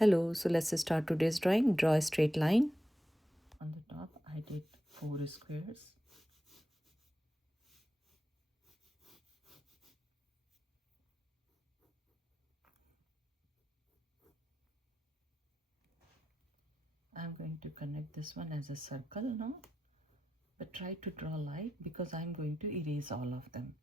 Hello, so let's start today's drawing. Draw a straight line. On the top, I did 4 squares. I'm going to connect this one as a circle now, but try to draw light because I'm going to erase all of them.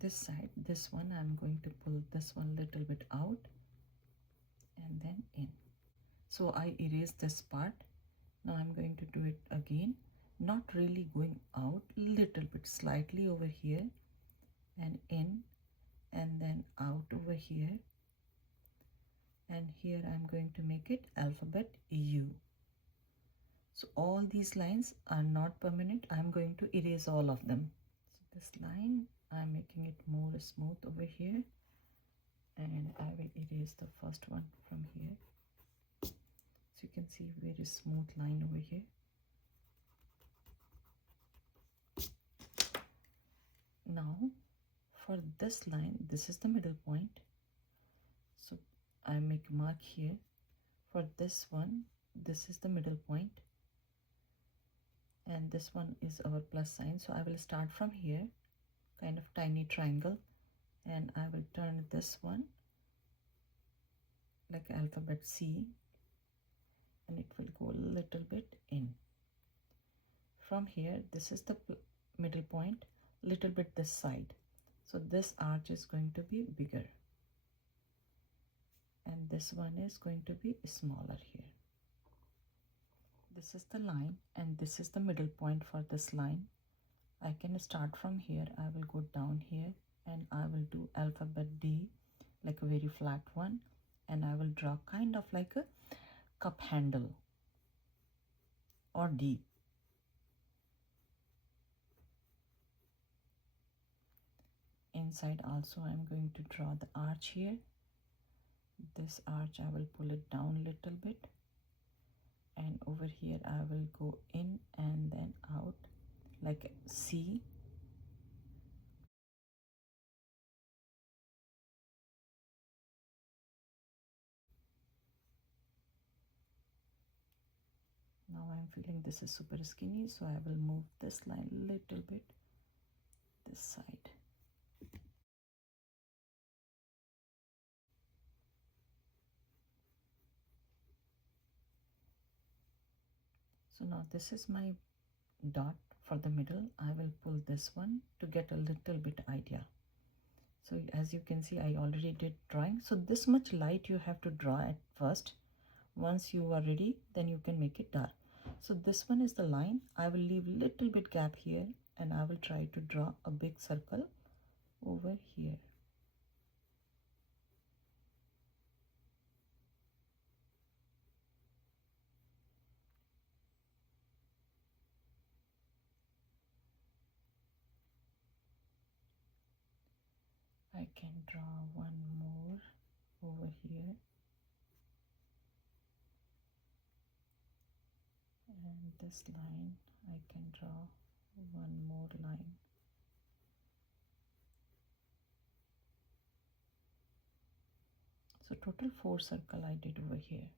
This side, this one, I'm going to pull this one little bit out and then in. So I erased this part. Now I'm going to do it again, not really going out, little bit slightly over here and in, and then out over here, and here I'm going to make it alphabet U. So all these lines are not permanent. I'm going to erase all of them. So this line, I'm making it more smooth over here, and I will erase the first one from here. So you can see very smooth line over here. Now for this line, this is the middle point. So I make a mark here. For this one, this is the middle point, and this one is our plus sign. So I will start from here, kind of tiny triangle, and I will turn this one like alphabet C, and it will go a little bit in. From here, this is the middle point, little bit this side. So this arch is going to be bigger, and this one is going to be smaller here. This is the line, and this is the middle point for this line. I can start from here. I will go down here, and I will do alphabet D, like a very flat one, and I will draw kind of like a cup handle or D. Inside also I'm going to draw the arch here. This arch I will pull it down a little bit, and over here I will go in and then out like C. Now I'm feeling this is super skinny, so I will move this line a little bit this side. So now this is my dot for the middle. I will pull this one to get a little bit idea. So as you can see, I already did drawing. So this much light you have to draw at first. Once you are ready, then you can make it dark. So this one is the line. I will leave little bit gap here, and I will try to draw a big circle over here. I can draw one more over here, and this line I can draw one more line. So total 4 circle I did over here.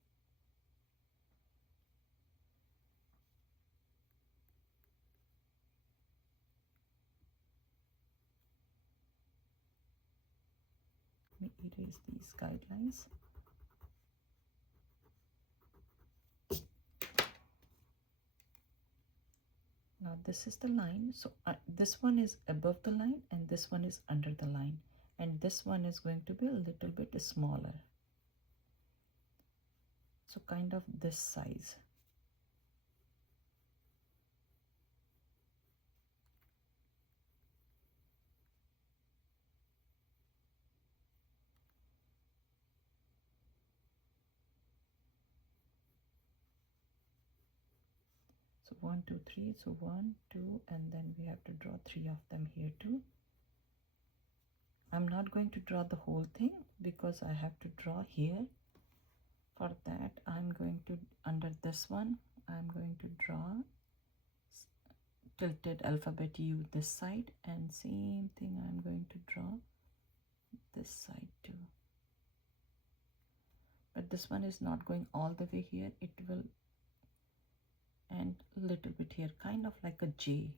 Let me erase these guidelines. Now this is the line. So this one is above the line, and this one is under the line, and this one is going to be a little bit smaller. So kind of this size. So 1 2 3. So 1 2, and then we have to draw 3 of them here too. I'm not going to draw the whole thing because I have to draw here For that, I'm going to, under this one, I'm going to draw tilted alphabet U this side, and same thing I'm going to draw this side too. But this one is not going all the way here, it will end a little bit here, kind of like a J.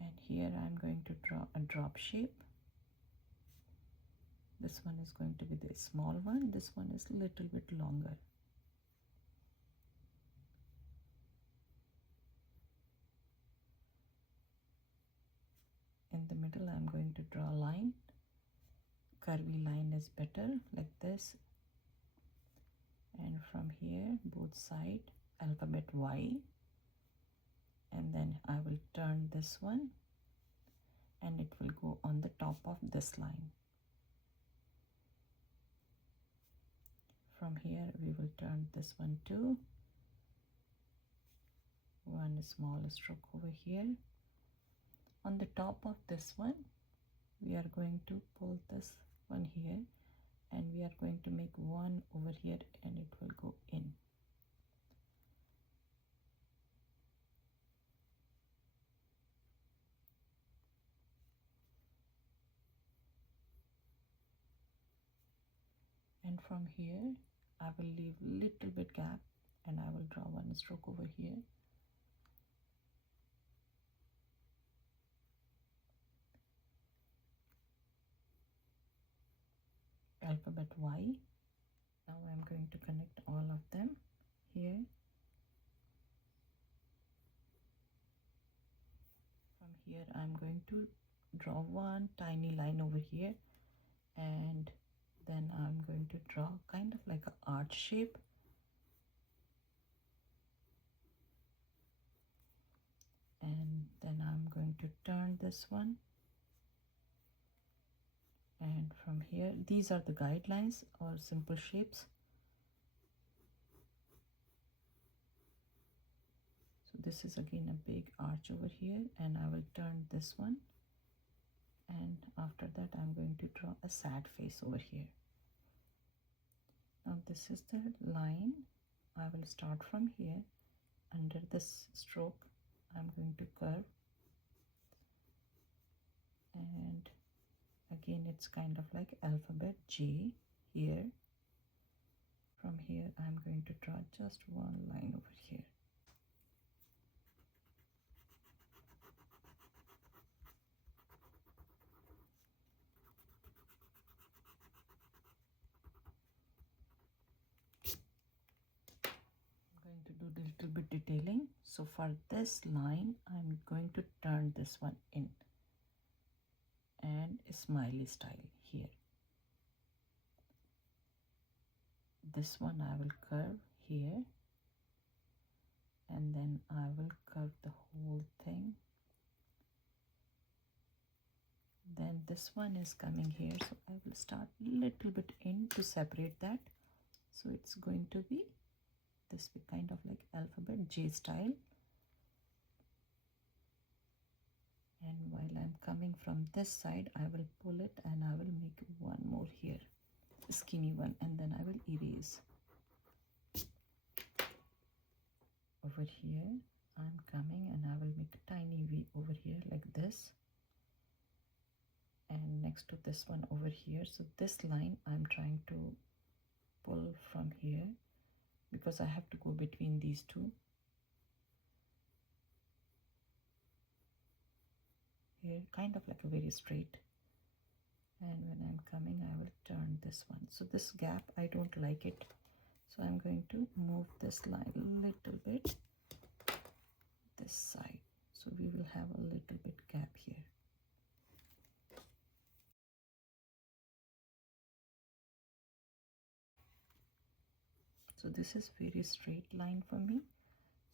And here I'm going to draw a drop shape. This one is going to be the small one, this one is a little bit longer. In the middle I'm going to draw a line. Curvy line is better, like this. And from here, both side, alphabet Y. And then I will turn this one and it will go on the top of this line. From here we will turn this one too. One small stroke over here. On the top of this one, we are going to pull this one here and we are going to make one over here and it will go in. And from here I will leave little bit gap and I will draw one stroke over here. Alphabet Y. Now I'm going to connect all of them here. From here I'm going to draw one tiny line over here, and then I'm going to draw kind of like an arch shape. And then I'm going to turn this one. And from here, these are the guidelines or simple shapes. So this is again a big arch over here, and I will turn this one. And after that, I'm going to draw a sad face over here. Now this is the line. I will start from here. Under this stroke, I'm going to curve. And again, it's kind of like alphabet J here. From here, I'm going to draw just one line over here. To do a little bit detailing. So for this line, I'm going to turn this one in and smiley style here. This one I will curve here, and then I will curve the whole thing. Then this one is coming here, so I will start a little bit in to separate that. So it's going to be this kind of like alphabet J style. And while I'm coming from this side, I will pull it and I will make one more here, a skinny one, and then I will erase. Over here, I'm coming and I will make a tiny V over here like this. And next to this one over here, so this line I'm trying to pull from here, because I have to go between these two. Here, kind of like a very straight. And when I'm coming, I will turn this one. So this gap, I don't like it. So I'm going to move this line a little bit this side. So we will have a little bit gap here. So this is very straight line for me.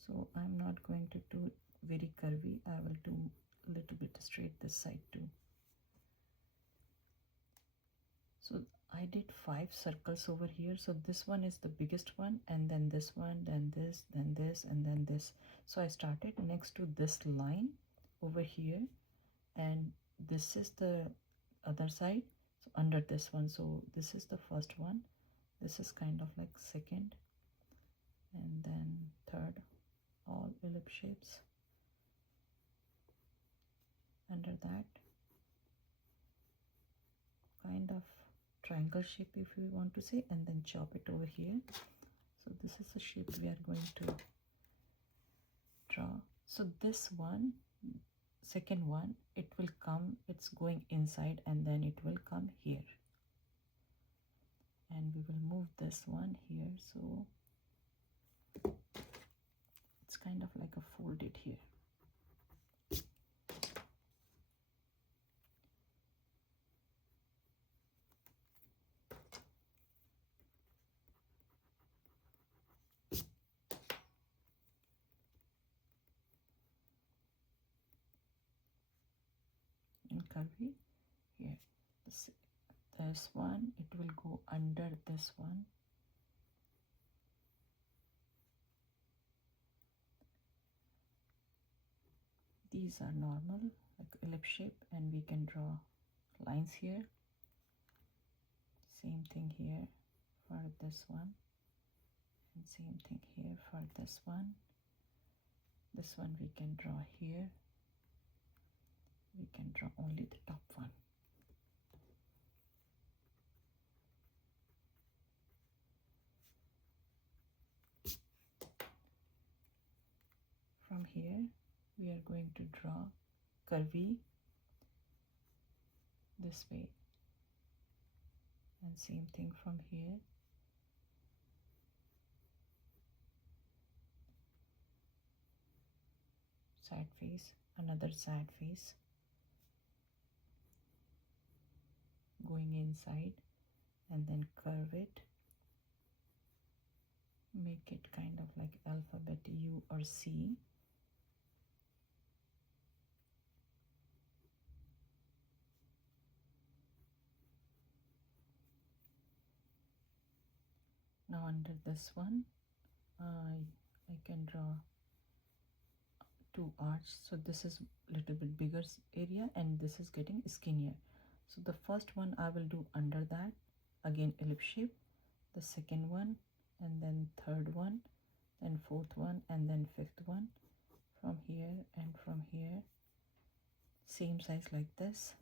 So I'm not going to do very curvy. I will do a little bit straight this side too. So I did 5 circles over here. So this one is the biggest one, and then this one, then this, then this, and then this. So I started next to this line over here, and this is the other side, so under this one, so this is the first one, this is kind of like second, and then third, all ellipse shapes under that, kind of triangle shape if you want to say, and then chop it over here. So this is the shape we are going to draw. So this one, second one, it will come, it's going inside, and then it will come here, and we will move this one here, so it's kind of like a folded here. And curvy here, this one, it will go under this one. These are normal, like ellipse shape, and we can draw lines here. Same thing here for this one, and same thing here for this one. This one we can draw here. We can draw only the top one. From here, we are going to draw curvy this way, and same thing from here. Side face, another side face, going inside, and then curve it, make it kind of like alphabet U or C. Now under this one, I can draw two arches. So this is a little bit bigger area, and this is getting skinnier. So the first one I will do under that, again ellipse shape, the second one, and then third one, then fourth one, and then fifth one, from here and from here, same size like this.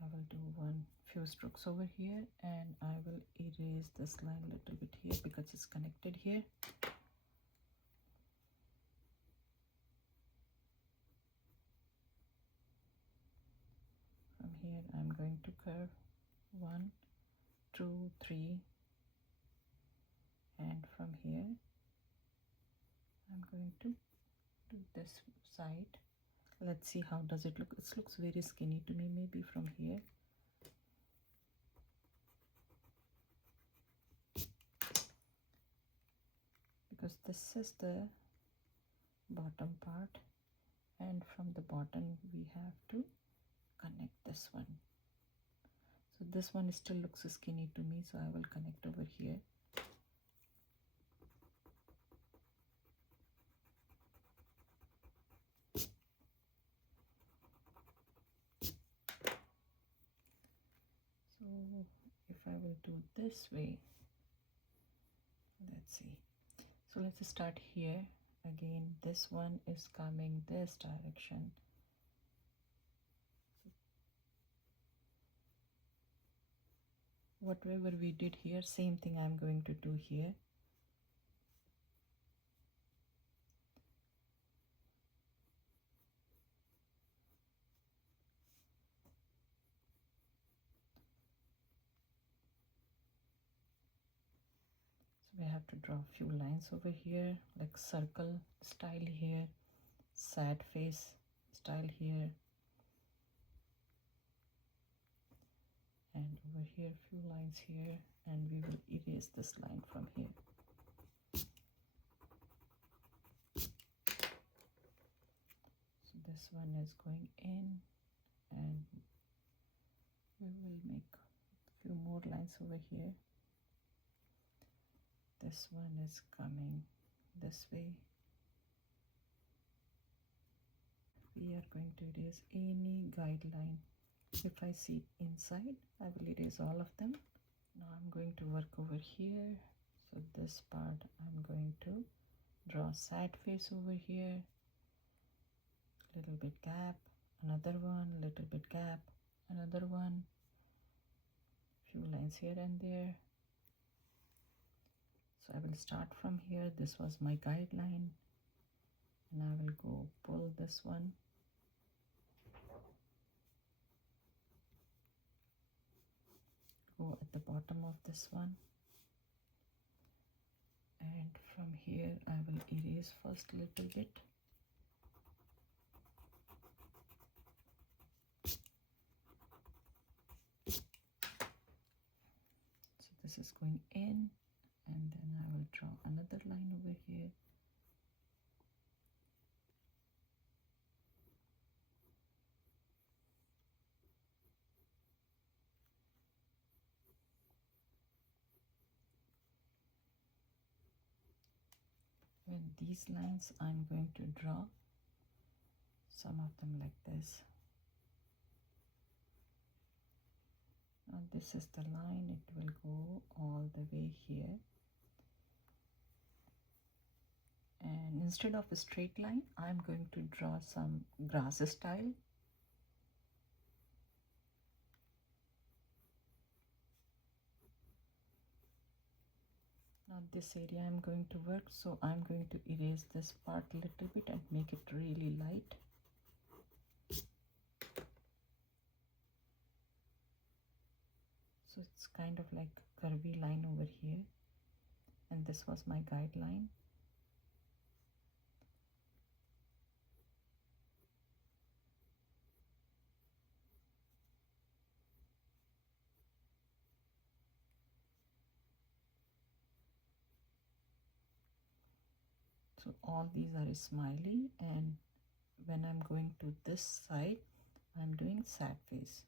I will do one few strokes over here, and I will erase this line a little bit here because it's connected here. From here I'm going to curve 1, 2, 3, and from here I'm going to do this side. Let's see how does it look. It looks very skinny to me, maybe from here. Because this is the bottom part, and from the bottom we have to connect this one. So this one still looks skinny to me, so I will connect over here. So if I will do this way, let's see. So let's start here. Again, this one is coming this direction. Whatever we did here, same thing I'm going to do here. So we have to draw a few lines over here, like circle style here, sad face style here, and over here a few lines here, and we will erase this line from here. So this one is going in, and we will make a few more lines over here. This one is coming this way. We are going to erase any guideline. If I see inside, I will erase all of them. Now I'm going to work over here. So this part I'm going to draw sad face over here, little bit gap, another one, little bit gap, another one, few lines here and there. So I will start from here. This was my guideline, and I will go pull this one. Go at the bottom of this one, and from here I will erase first a little bit. So this is going in, and then I will draw another line over here. With these lines, I'm going to draw some of them like this. Now this is the line, it will go all the way here. And instead of a straight line, I'm going to draw some grass style. Now this area I'm going to work, so I'm going to erase this part a little bit and make it really light. So it's kind of like a curvy line over here, and this was my guideline. So all these are smiley, and when I'm going to this side, I'm doing sad face.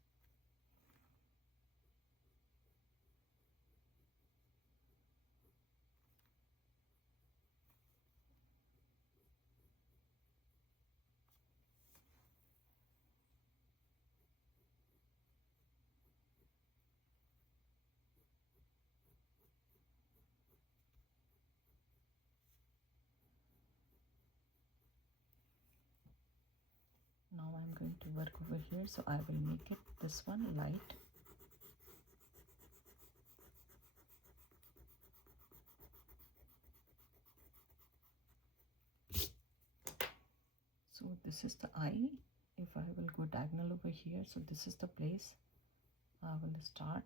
Now I'm going to work over here, so I will make it this one light. So this is the eye. If I will go diagonal over here, so this is the place I will start.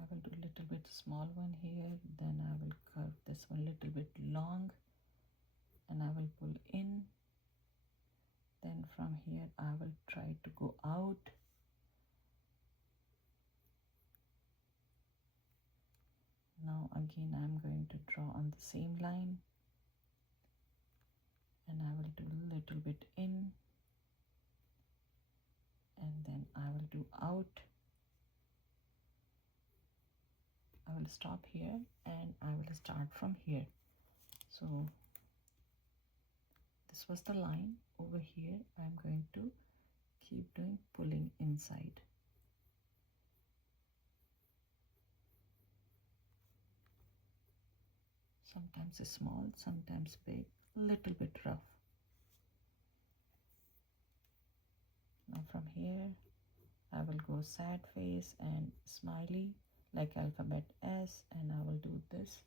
I will do a little bit small one here, then I will curve this one a little bit long, and I will pull in. Then from here I will try to go out. Now again I'm going to draw on the same line, and I will do a little bit in, and then I will do out. I will stop here and I will start from here. So this was the line. Over here I'm going to keep doing pulling inside. Sometimes small, sometimes big, a little bit rough. Now from here I will go sad face and smiley like alphabet S, and I will do this,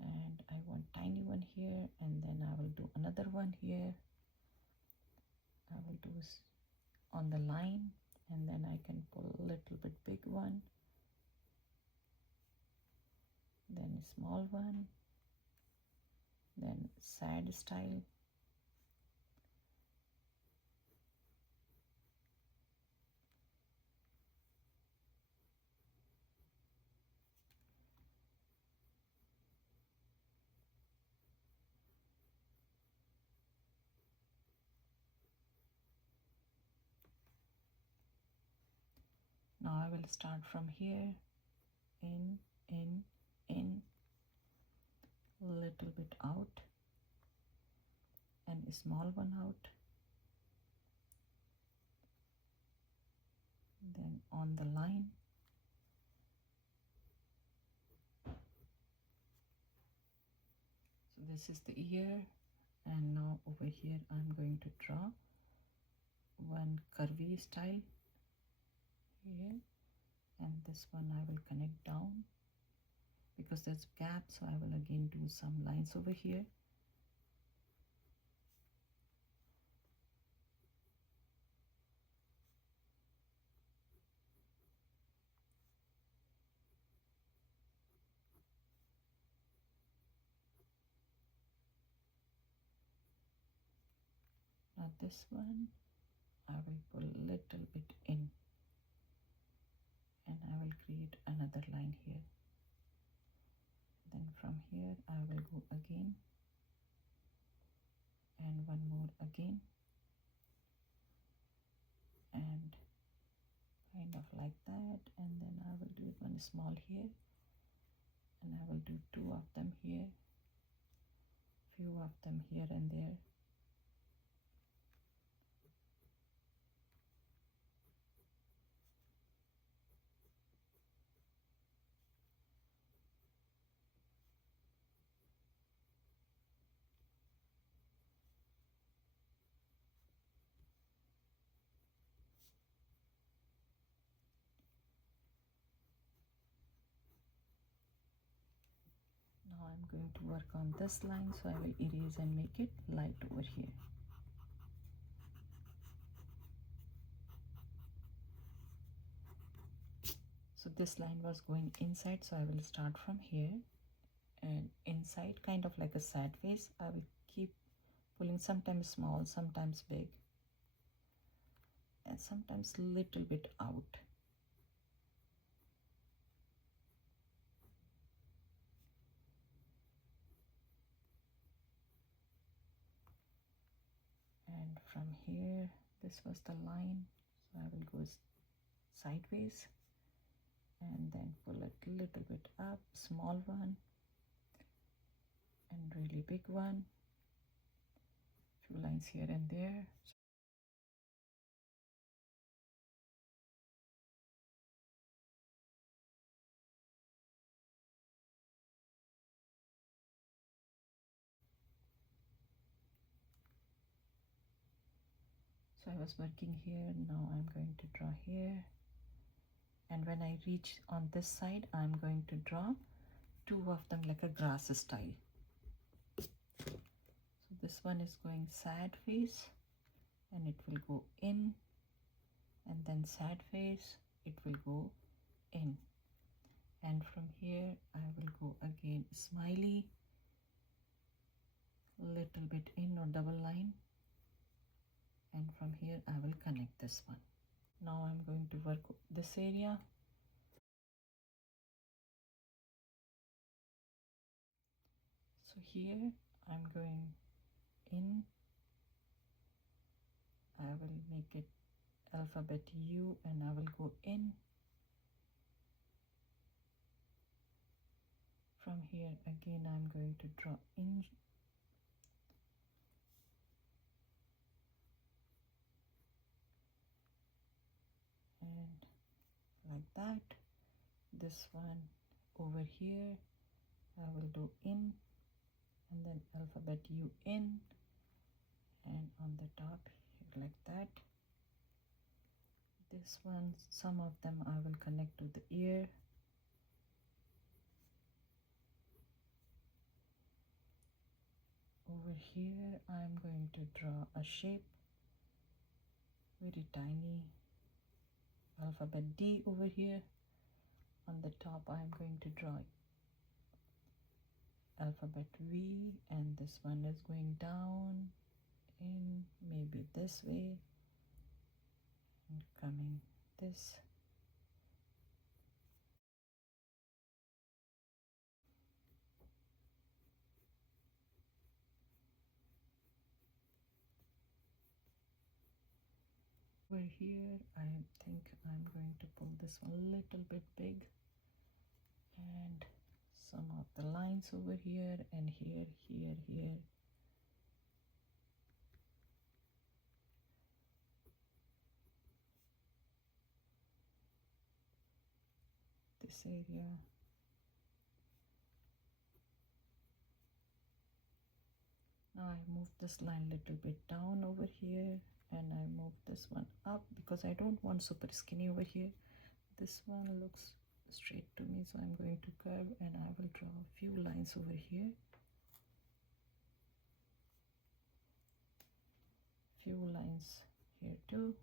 and I want tiny one here, and then I will do another one here. I will do on the line, and then I can pull a little bit big one, then a small one, then sad style, Now I will start from here, in, a little bit out, and a small one out, then on the line, so this is the ear, and now over here I'm going to draw one curvy style here, and this one I will connect down because there's a gap, so I will again do some lines over here. Now this one I will pull a little bit in, and I will create another line here. Then from here I will go again, and one more again, and kind of like that, and then I will do one small here, and I will do two of them here, few of them here and there. Now I'm going to work on this line, so I will erase and make it light over here. So this line was going inside, so I will start from here and inside, kind of like a sad face. I will keep pulling, sometimes small, sometimes big, and sometimes little bit out. And from here, this was the line, so I will go sideways and then pull it a little bit up, small one and really big one, few lines here and there. So I was working here, now I'm going to draw here, and when I reach on this side I'm going to draw two of them like a grass style. So this one is going sad face, and it will go in, and then sad face, it will go in, and from here I will go again smiley, little bit in or double line, and from here I will connect this one. Now I'm going to work this area. So here I'm going in, I will make it alphabet U, and I will go in. From here again I'm going to draw in, and like that. This one over here I will do in, and then alphabet U in, and on the top like that. This one, some of them I will connect to the ear. Over here I'm going to draw a shape, very tiny, alphabet D over here. On the top I'm going to draw alphabet V, and this one is going down in, maybe this way, and coming this. over here. I think I'm going to pull this one a little bit big, and some of the lines over here and here, here, this area. Now I move this line a little bit down over here, and I move this one up because I don't want super skinny over here. This one looks straight to me, so I'm going to curve, and I will draw a few lines over here, few lines here too.